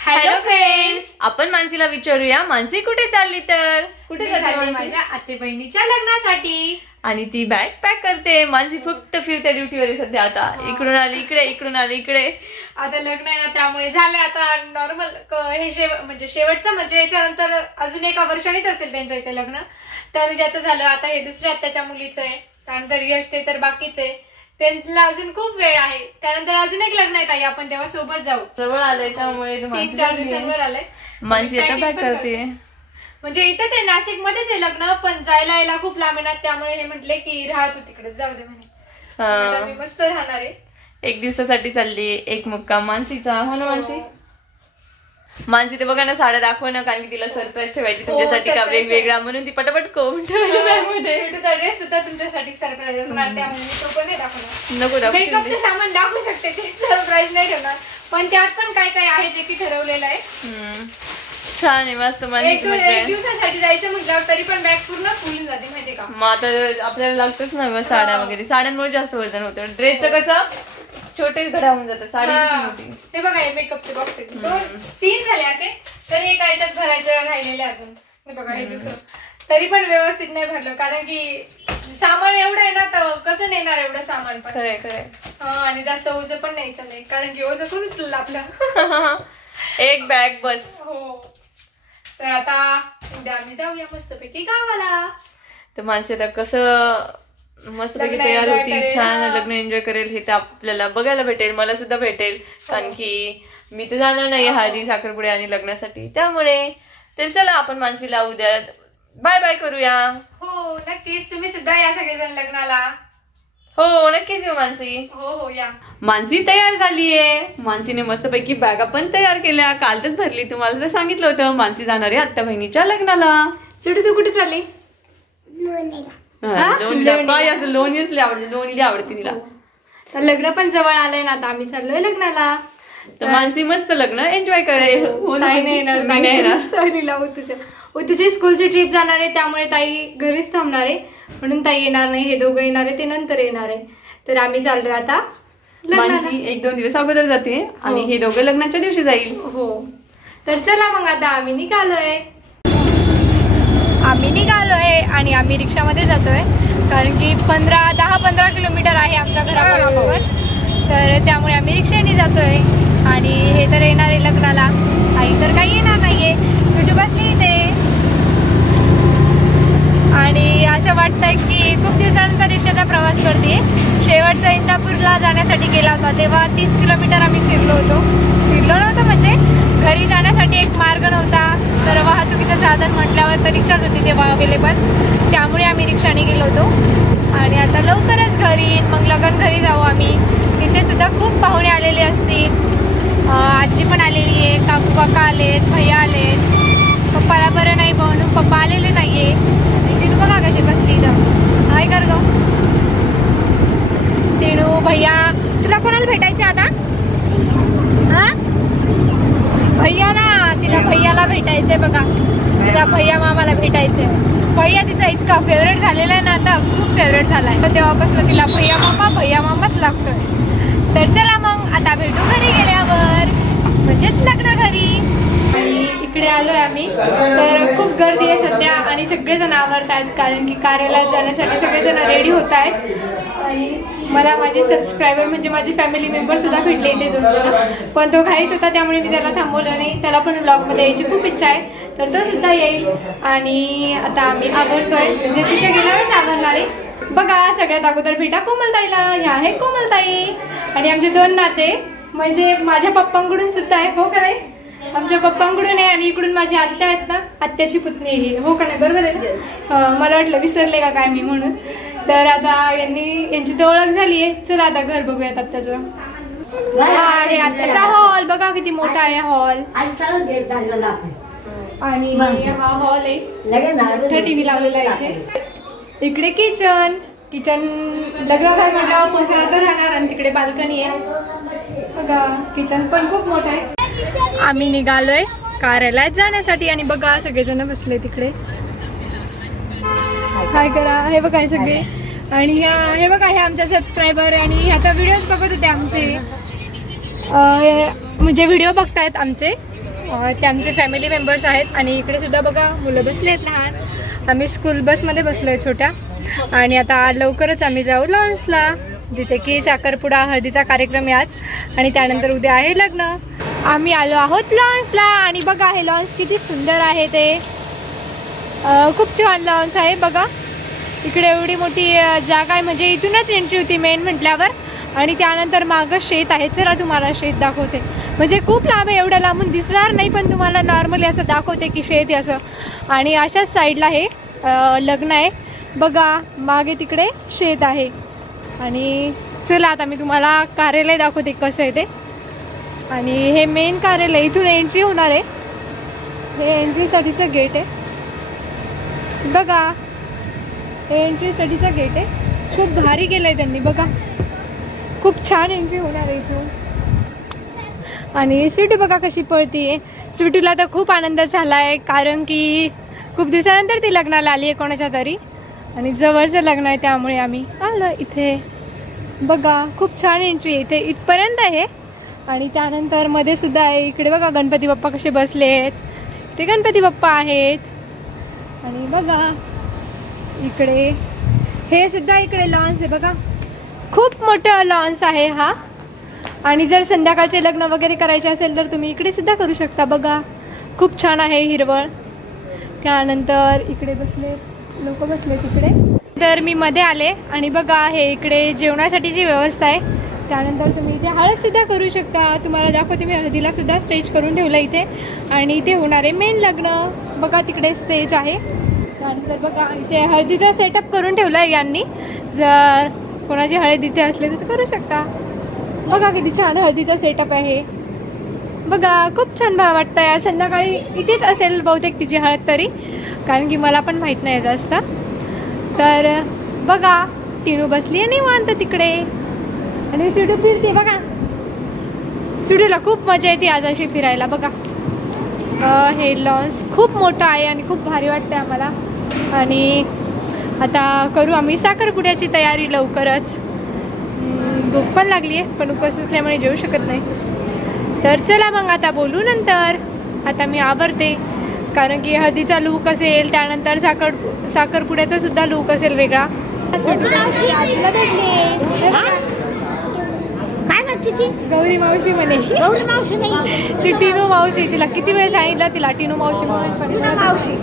Hello friends, आपण मानसीला विचारूया मानसी कुठे चालली तर. कुठे चालली? माझ्या आते बहिणीच्या लग्नासाठी. आणि ती बॅग पॅक करते. मानसी फक्त फिरते ड्युटीवर सध्या. आता इकडून आली इकडे, इकडून आली इकडे. आता लग्न आहे ना, त्यामुळे झालंय आता नॉर्मल. हे म्हणजे शेवटचं म्हणजे याच्यानंतर अजून एका वर्षानेच असेल त्यांच्या इथे लग्न. तनुजाचं झालं, आता हे दुसऱ्या आत्याच्या मुलीचं आहे. त्यानंतर यश ते तर बाकीच आहे. त्यांना अजून खूप वेळ आहे. त्यानंतर अजून एक लग्न आहे ताई, आपण तेव्हा सोबत जाऊ. जवळ आलंय त्यामुळे 3-4 दिवसांवर आलंय. मानसी आता पॅक करते. म्हणजे इथेच आहे, नाशिक मध्येच आहे लग्न, पण जायला यायला खूप लांब येणार. त्यामुळे हे म्हटले की राहा तू तिकडे, जाऊ दे म्हणे. मी मस्त राहणार आहे. 1 दिवसासाठी चालली. एक मुक्काम मानसीचा. हो ना मानसी? मानसी ते बघा ना साड्या दाखव ना, कारण की तिला सरप्राईज ठेवायची तुमच्यासाठी का वेगवेगळा, म्हणून ती पटापट कोण छोटूचा ड्रेस सुद्धा तुमच्यासाठी सरप्राईज असणार. त्यामुळे तो पण नाही दाखवणार. नको दाखव. मेकअपचं सामान दाखवू शकते, ते सरप्राईज नाही ठेवणार. पण त्यात पण काय काय आहे जे की ठरवलेलं आहे. छान आहे, मस्त. एक दिवसासाठी जायचं म्हटल्यावर तरी पण बॅग पूर्ण फुलून जाते माहितीये का. मग आता आपल्याला लागतच ना साड्या वगैरे. साड्यांमुळे जास्त वजन होतं. ड्रेसचं कसं छोटे घडा होऊन जातं. साडी ते बघा, हे मेकअपचे बॉक्स आहेत. 3 झाले असे, तरी एका याच्यात भरायचं राहिलेले अजून. हे बघा, हे दुसरं तरी पण व्यवस्थित नाही भरलं, कारण की सामान एवढं आहे ना, तर कसं नेणार एवढं सामान पण. आणि जास्त ओझं पण न्यायचं नाही, कारण की ओझं कोण उचललं आपलं. एक बॅग बस. हो. तर आता उद्या आम्ही जाऊया मस्तपैकी गावाला. तर माणसे आता कसं मस्तपैकी तयार होती, छान लग्न एन्जॉय करेल हे तर आपल्याला बघायला भेटेल. मला सुद्धा भेटेल, कारण की मी तर जाणार नाही हळदी साखरपुडे आणि लग्नासाठी. त्यामुळे तर चला आपण मानसीला उद्या बाय बाय करूया. हो नक्कीच, तुम्ही सुद्धा या सगळेजण लग्नाला. हो नक्कीच येऊ मानसी. हो या. मानसी तयार झालीये. मानसीने मस्तपैकी बॅगा पण तयार केल्या. कालच भरली. तुम्हाला तर सांगितलं होतं मानसी जाणार आहे आत्या बहिणीच्या लग्नाला. सुटू तू कुठे चालली? लोणीच आवडते तिला. तर लग्न पण जवळ आलंय ना, आता आम्ही चाललोय लग्नाला. तर मानसी मस्त लग्न एन्जॉय करेल. सहलीला तुझी स्कूलची ट्रिप जाणार आहे, त्यामुळे ताई घरीच थांबणार आहे. म्हणून ताई येणार नाही. हे दोघं येणार आहे, ते नंतर येणार आहे. तर आम्ही चाललोय आता. मानसी 1-2 दिवस अगोदर जाते आणि हे दोघं लग्नाच्या दिवशी जाईल. हो. तर चला मग आता आम्ही निघालोय आणि आम्ही रिक्षामध्ये जातोय, कारण की 10-15 किलोमीटर आहे आमच्या घरापासून. तर त्यामुळे आम्ही रिक्षाने जातोय. आणि हे तर येणार आहे लग्नाला. आई तर काही येणार नाहीये. सुटू बसली इथे. आणि असं वाटतंय की खूप दिवसानंतर रिक्षाचा प्रवास करते. शेवटचा इंदापूरला जाण्यासाठी गेला होता, तेव्हा 30 किलोमीटर आम्ही फिरलो नव्हतो म्हणजे घरी जाण्यासाठी एक मार्ग नव्हता. तर वाहतुकीचं साधन म्हटल्यावर तर रिक्षाच होती तेव्हा अवेलेबल. त्यामुळे आम्ही रिक्षाने गेलो होतो. आणि आता लवकरच घरी, मग लगन घरी जाऊ आम्ही. तिथे सुद्धा खूप पाहुणे आलेले असतील. आजी पण आलेली आहे, काकू काका आलेत, भैया आलेत. पप्पाला बरं नाही म्हणून पप्पा आलेले नाहीये. टिनू बघा कशी बसली इथं. हाय कर गं टिनू. भैया, तुला कोणाला भेटायचं आता? हा भैया ना, तिला भैयाला भेटायचंय बघा. तिला भैया मामाला भेटायचंय. भैया तिचा इतका फेवरेट झालेला आहे ना, आता खूप फेवरेट झालाय. तर तेव्हापासून तिला भैया मामाच लागतोय. तर चला मग आता भेटू घरी गेल्यावर, म्हणजेच लग्न घरी. आणि इकडे आलोय आम्ही. तर खूप गर्दी आहे सध्या आणि सगळेजण आवरतायत, कारण की कार्यालयात जाण्यासाठी सगळेजण रेडी होत आहेत. आणि मला माझे सबस्क्रायबर म्हणजे माझे फॅमिली मेंबर सुद्धा भेटले इथे 2 जण, पण तो घाईत होता त्यामुळे मी त्याला थांबवलं नाही. त्याला पण ब्लॉगमध्ये यायची खूप इच्छा आहे, तर तो सुद्धा येईल. आणि आता आम्ही आवरतोय, म्हणजे तिथे गेल्यावरच आवरणार आहे. बघा, सगळ्यात अगोदर भेटा कोमलताईला. ह्या आहे कोमलताई. आणि आमचे 2 नाते, म्हणजे माझ्या पप्पांकडून सुद्धा आहे. हो का नाही? आमच्या पप्पांकडून आहे आणि इकडून माझी आत्या आहेत ना, आत्याची पुतणी ही. हो का नाही? बरोबर आहे ना? मला वाटलं विसरले का काय मी म्हणून. तर आता यांची तर ओळख झालीये. चला आता घर बघूयात आत्याचं. आणि आत्याचा हॉल बघा किती मोठा आहे हॉल. आणि हा हॉल आहे, मोठा टीव्ही लावलेला आहे इथे. इकडे किचन लग्न घर म्हटल्यावर पसरा तर राहणार. आणि तिकडे बाल्कनी आहे बघा. किचन पण खूप मोठं आहे. आम्ही निघालोय कार्यालयात जाण्यासाठी. आणि बघा सगळेजण बसले तिकडे. हाय करा. हे बघा हे सगळे. आणि हे बघा हे आमचे सबस्क्रायबर. आणि आता व्हिडिओज बघत होते आमचे, म्हणजे व्हिडिओ बघतायत आमचे. ते आमचे फॅमिली मेंबर्स आहेत. आणि इकडे सुद्धा बघा मुलं बसले आहेत लहान. आम्ही स्कूल बसमध्ये बसलो आहे छोट्या. आणि आता लवकरच आम्ही जाऊ लॉन्सला, जिथे की साखरपुडा हळदीचा कार्यक्रम आहे आज. आणि त्यानंतर उद्या आहे लग्न. आम्ही आलो आहोत लॉन्सला. आणि बघा हे लॉन्स किती सुंदर आहे, ते खूप छान लॉन्स आहे. बघा इकडे एवढी मोठी जागा आहे, म्हणजे इथूनच एंट्री होती मेन म्हटल्यावर. आणि त्यानंतर मागं शेत आहे. चला तुम्हाला शेत दाखवते. म्हणजे खूप लांब आहे, एवढ्या लांबून दिसणार नाही, पण तुम्हाला नॉर्मली असं दाखवते की शेत आहे असं. आणि अशाच साईडला हे लग्न आहे. बघा मागे तिकडे शेत आहे. आणि चला आता मी तुम्हाला कार्यालय दाखवते कसं आहे ते. आणि हे मेन कार्यालय, इथून एंट्री होणार आहे. हे एंट्रीसाठीचं गेट आहे. बघा हे एंट्रीसाठीचं गेट आहे. खूप भारी केलं आहे त्यांनी. बघा खूप छान एंट्री होणार आहे इथून. आणि स्वीटू बघा कशी पळतीये. स्वीटूला तर खूप आनंद झाला आहे, कारण की खूप दिवसानंतर ती लग्नाला आली आहे कोणाच्या तरी. आणि जवळचं लग्न आहे त्यामुळे आम्ही आलो इथे. बघा खूप छान एंट्री आहे इथे, इथपर्यंत आहे. आणि त्यानंतर मध्ये सुद्धा आहे. इकडे बघा गणपती बाप्पा कसे बसले आहेत, ते गणपती बाप्पा आहेत. आणि बघा इकडे हे सुद्धा इकडे लॉन्स आहे. बघा खूप मोठं लॉन्स आहे हा. आणि जर संध्याकाळचे लग्न वगैरे करायचे असेल तर तुम्ही इकडे सुद्धा करू शकता. बघा खूप छान आहे हिरवळ. त्यानंतर इकडे बसले लोक बसले तिकडे. तर मी मध्ये आले. आणि बघा हे इकडे जेवणासाठीची व्यवस्था आहे. त्यानंतर तुम्ही इथे हळदसुद्धा करू शकता. तुम्हाला दाखवते मी हळदीला सुद्धा स्टेज करून ठेवलं इथे. आणि इथे होणार आहे मेन लग्न. बघा तिकडे स्टेज आहे. त्यानंतर बघा इथे हळदीचा सेटअप करून ठेवला आहे यांनी. जर कोणाची हळद इथे असले तर करू शकता. बघा किती छान हळदीचा सेटअप आहे. बघा खूप छान वाटतंय. संध्याकाळी इथेच असेल बहुतेक तिची हळद तरी, कारण की मला पण माहीत नाही जास्त. तर बघा टिनू बसली आहे निवांत तिकडे. आणि स्वीटू फिरते. बघा स्वीटूला खूप मजा येते आज अशी फिरायला. बघा हे लॉन्स खूप मोठं आहे आणि खूप भारी वाटतं आम्हाला. आणि आता करू आम्ही साखरपुड्याची तयारी लवकरच. भूक पण लागली आहे, पण उपवास असल्यामुळे जेवू शकत नाही. तर चला मग आता बोलू नंतर. आता मी आवरते, कारण की हळदीचा लूक असेल, त्यानंतर साखरपुड्याचा सुद्धा लूक असेल वेगळा. आजीला भेटले. काय म्हणते ती? गौरी मावशी म्हणे. गौरी मावशी नाही, ती टिनू मावशी. तिला किती वेळ सांगितलं तिला टिनू मावशी म्हणून. मावशी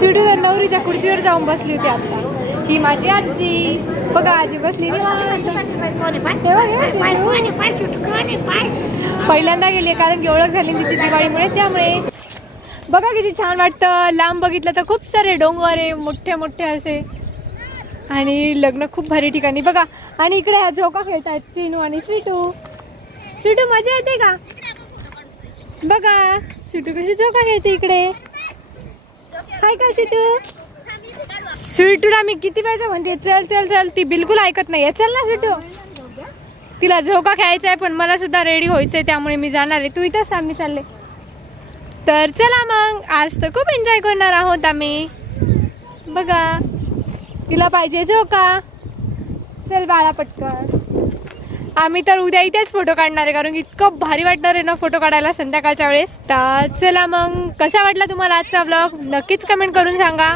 सुटू तर नवरीच्या खुर्चीवर जाऊन बसली होती आता. ही माझी आजी. बघा आजी बसली. पहिल्यांदा गेली कारण की ओळख झाली तिची दिवाळीमुळे, त्यामुळे. बघा किती छान वाटतं. लांब बघितलं तर खूप सारे डोंगर आहे मोठे मोठे असे. आणि लग्न खूप भारी ठिकाणी. बघा आणि इकडे ह्या झोका खेळतात टिनू आणि स्वीटू. स्वीटू मजा येते का? बघा स्वीटू कशी झोका खेळते इकडे. हाय का स्वीटू? स्वीटूला मी किती वेळा म्हणते चल चल चल, ती बिलकुल ऐकत नाहीये. चल ना स्वीटू, तिला झोका खेळायचा आहे, पण मला सुद्धा रेडी व्हायचंय त्यामुळे मी जाणार आहे. तू इथंच थांब, मी चालले. तर चला मग, आज तर खूप एन्जॉय करणार आहोत आम्ही. बघा तिला पाहिजे झोका. चल बाळा पटकन. आम्ही तर उद्या इथेच फोटो काढणार आहे, कारण की इतकं भारी वाटणार आहे ना फोटो काढायला संध्याकाळच्या वेळेस. तर चला मग, कसा वाटला तुम्हाला आजचा व्लॉग नक्कीच कमेंट करून सांगा.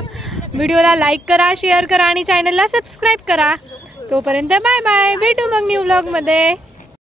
व्हिडिओला लाईक करा, शेअर करा आणि चॅनलला सबस्क्राईब करा. तोपर्यंत बाय बाय. भेटू मग न्यू व्लॉगमध्ये.